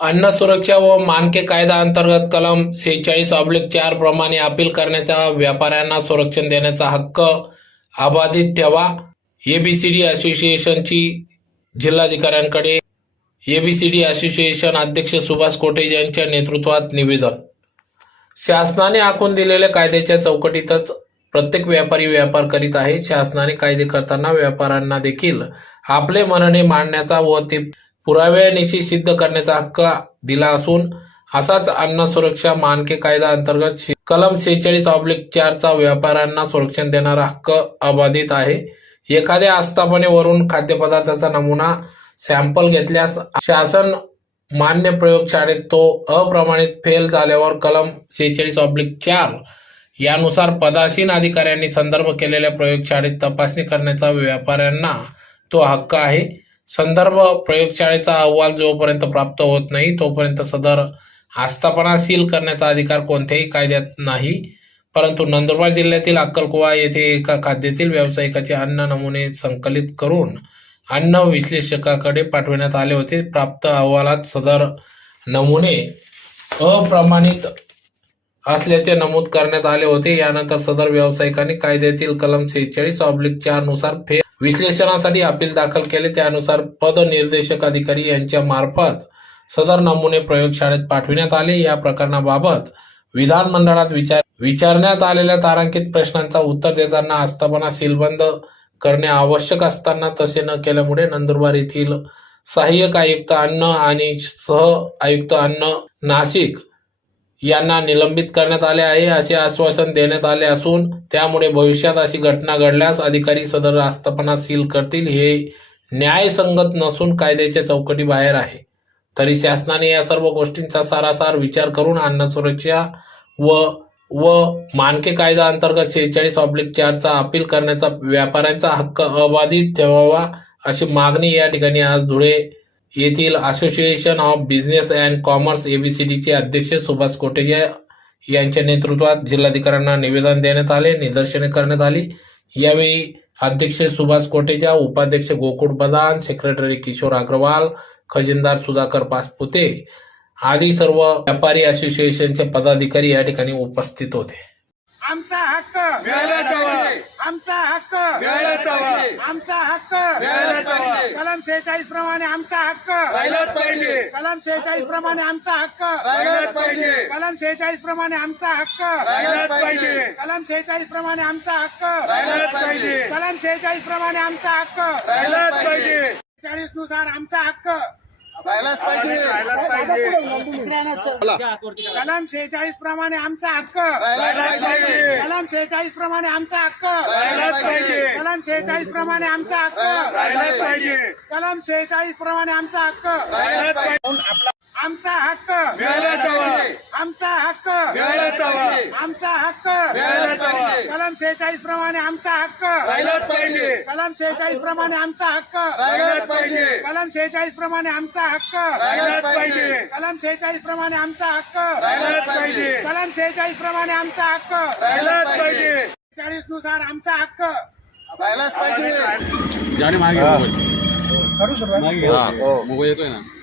अन्न सुरक्षा व मानके कायदा अंतर्गत कलम सेहेचाळीस ऑब्लिक चार प्रमाणे अपील करण्याचा व्यापाऱ्यांना संरक्षण देण्याचा हक्क अबाधित ठेवा. एबीसीडी असोसिएशनची जिल्हाधिकाऱ्यांकडे A B C D association अध्यक्ष सुभाष कोटे यांच्या नेतृत्वात निवेदन. शासनाने आखून दिलेल्या कायद्याच्या चौकटीतच प्रत्येक व्यापारी व्यापार करीत आहे. शासनाने कायदे करताना व्यापाऱ्यांना देखील आपले म्हणणे मांडण्याचा व ते पुराव्यानिशी सिद्ध करण्याचा हक्क दिला असून असाच अन्न सुरक्षा मानके कायदा अंतर्गत कलम सेहेचाळीस ऑब्लिक चारचा व्यापाऱ्यांना संरक्षण देणारा हक्क अबाधित आहे. एखाद्या आस्थापनेवरून खाद्यपदार्थाचा नमुना सॅम्पल घेतल्यास शासन मान्य प्रयोगशाळेत तो अप्रमाणित फेल झाल्यावर कलम सेहेचाळीस ऑब्लिक चार यानुसार पदासीन अधिकाऱ्यांनी संदर्भ केलेल्या प्रयोगशाळेत तपासणी करण्याचा व्यापाऱ्यांना तो हक्क आहे. संदर्भ प्रयोगशाळेचा अहवाल जोपर्यंत प्राप्त होत नाही तोपर्यंत सदर आस्थापना सील करण्याचा अधिकार कोणत्याही कायद्यात नाही. परंतु नंदुरबार जिल्ह्यातील अक्कलकुवा येथे एका खाद्यातील व्यावसायिकाचे अन्न नमुने संकलित करून अन्न विश्लेषकाकडे पाठविण्यात आले होते. प्राप्त अहवालात सदर नमुने अप्रमाणित असल्याचे नमूद करण्यात आले होते. यानंतर सदर व्यावसायिकाने कायद्यातील कलम सेहेचाळीस ऑब्लिक चारनुसार फेर विश्लेषणासाठी अपील दाखल केले. त्यानुसार पदनिर्देशक अधिकारी यांच्या मार्फत सदर नमुने प्रयोगशाळेत पाठविण्यात आले. या प्रकरणाबाबत विधानमंडळात विचार विचारण्यात आलेल्या तारांकित प्रश्नांचा उत्तर देताना आस्थापना सीलबंद करणे आवश्यक असताना तसे न केल्यामुळे नंदुरबार येथील सहाय्यक आयुक्त अन्न आणि सह आयुक्त अन्न नाशिक यांना निलंबित करण्यात आले आहे असे आश्वासन देण्यात आले असून त्यामुळे भविष्यात अशी घटना घडल्यास अधिकारी सदर आस्थापना सील करतील. हे न्यायसंगत नसून कायद्याच्या चौकटी बाहेर आहे. तरी शासनाने या सर्व गोष्टींचा सारासार विचार करून अन्न सुरक्षा व व मानके कायदा अंतर्गत शेहेचाळीस ऑब्लिक चारचा अपील करण्याचा व्यापाऱ्यांचा हक्क अबाधित ठेवावा अशी मागणी या ठिकाणी आज धुळे येथील association of business and commerce एबीसीडीचे अध्यक्ष सुभाष कोटेया यांच्या नेतृत्वात जिल्हाधिकाऱ्यांना निवेदन देण्यात आले निदर्शने करण्यात आली. यावेळी अध्यक्ष सुभाष कोटेजा उपाध्यक्ष गोकुळ बदान सेक्रेटरी किशोर अग्रवाल खजिनदार सुधाकर पासपुते आदी सर्व व्यापारी असोसिएशनचे पदाधिकारी या ठिकाणी उपस्थित होते. आमचा हक्क आमचा हक्क. आमचा हक्क. कलम शेहेचाळीस प्रमाणे आमचा हक्क. राहिलाच पाहिजे. कलम शेहेचाळीस प्रमाणे आमचा हक्क. राहिलाच पाहिजे. कलम शेहेचाळीस प्रमाणे आमचा हक्क. राहिलाच पाहिजे. कलम शेहेचाळीस प्रमाणे आमचा हक्क. राहिलाच पाहिजे. कलम शेहेचाळीस प्रमाणे आमचा हक्क. राहिलाच पाहिजे. चाळीसनुसार आमचा हक्क. राहिलाच पाहिजे. राहिलाच पाहिजे. कलम शेहेचाळीस प्रमाणे आमचा हक्क. राहिलाच पाहिजे. कलम शेहेचाळीस प्रमाणे आमचा हक्क. राहिलाच पाहिजे. कलम शेहेचाळीस प्रमाणे आमचा हक्क. राहिलाच पाहिजे. कलम शेहेचाळीस प्रमाणे आमचा हक्क. राहिलाच पाहिजे. आपला आमचा हक्क. मिळालाच हवा. आमचा हक्क. मिळालाच हवा. आमचा हक्क. मिळालाच हवा. कलम शेहेचाळीस प्रमाणे राहिलाच पाहिजे. कलम शेहेचाळीस प्रमाणे आमचा हक्क. राहिलाच पाहिजे. कलम शेहेचाळीस प्रमाणे आमचा हक्क. राहिलाच पाहिजे. कलम शेहेचाळीस प्रमाणे आमचा हक्क. राहिलाच पाहिजे. कलम शेहेचाळीस प्रमाणे आमचा हक्क. राहिलाच पाहिजे. चाळीसनुसार आमचा हक्क. राहिलाच पाहिजे.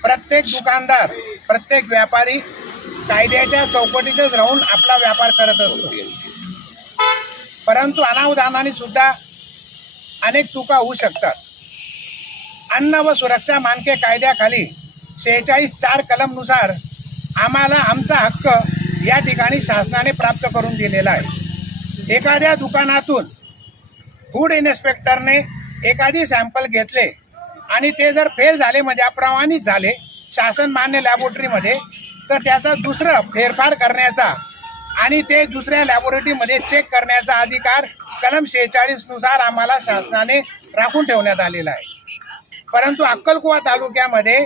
प्रत्येक दुकानदार प्रत्येक व्यापारी कायद्याच्या चौकटीतच राहून आपला व्यापार करत असतो. परंतु अनावधानाने सुद्धा अनेक चुका होऊ शकतात. अन्न व सुरक्षा मानके कायद्याखाली शेहेचाळीस चार कलमनुसार आम्हाला आमचा हक्क या ठिकाणी शासनाने प्राप्त करून दिलेला आहे. एखाद्या दुकानातून फूड इन्स्पेक्टरने एखादी सॅम्पल घेतले आणि ते जर फेल झाले म्हणजे अप्रमाणित झाले शासन मान्य लॅबोरेटरीमध्ये तर त्याचा दुसरं फेरफार करण्याचा आणि ते दुसऱ्या लॅबोरेटरीमध्ये चेक करण्याचा अधिकार कलम शेहेचाळीसनुसार आम्हाला शासनाने राखून ठेवण्यात आलेला आहे. परंतु अक्कलकुवा तालुक्यामध्ये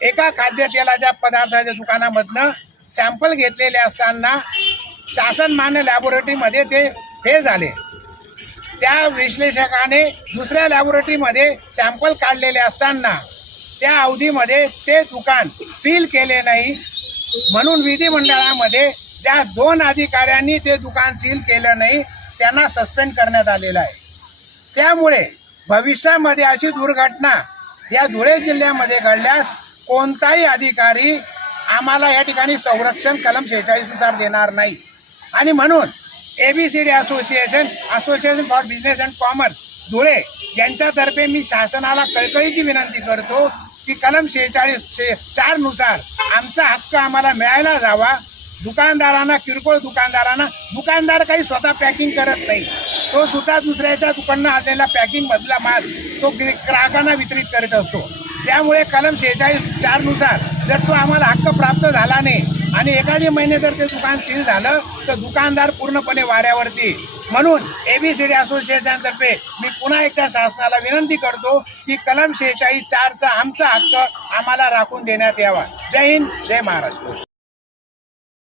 एका खाद्यतेलाच्या पदार्थाच्या दुकानामधनं सॅम्पल घेतलेले असताना शासन मान्य लॅबोरेटरीमध्ये ते फेल झाले. त्या विश्लेषकाने दुसऱ्या लॅबोरेटरीमध्ये सॅम्पल काढलेले असताना त्या अवधीमध्ये ते दुकान सील केले नाही म्हणून विधिमंडळामध्ये ज्या दोन अधिकाऱ्यांनी ते दुकान सील केलं नाही त्यांना सस्पेंड करण्यात आलेलं आहे. त्यामुळे भविष्यामध्ये अशी दुर्घटना या धुळे जिल्ह्यामध्ये घडल्यास कोणताही अधिकारी आम्हाला या ठिकाणी संरक्षण कलम शेहेचाळीसनुसार देणार नाही. आणि म्हणून A B C D association association for business and commerce Dhule यांच्यातर्फे मी शासनाला कळकळीची विनंती करतो की कलम शेहेचाळीस शे चारनुसार आमचा हक्क आम्हाला मिळायला जावा. दुकानदारांना किरकोळ दुकानदारांना दुकानदार काही स्वतः पॅकिंग करत नाही. तो सुद्धा दुसऱ्याच्या दुकानात आलेला पॅकिंगमधला माल तो ग्राहकांना वितरित करत असतो. त्यामुळे कलम शेहेचाळीस चारनुसार जर तो आम्हाला हक्क प्राप्त झाला नाही आणि एखादी महिने जर ते दुकान सील झालं तर दुकानदार पूर्णपणे वाऱ्यावरती म्हणून एबीसीडी असोसिएशनतर्फे मी पुन्हा एकदा शासनाला विनंती करतो की कलम शेहेचाळीस चारचा आमचा हक्क आम्हाला राखून देण्यात यावा. जय हिंद जय महाराष्ट्र.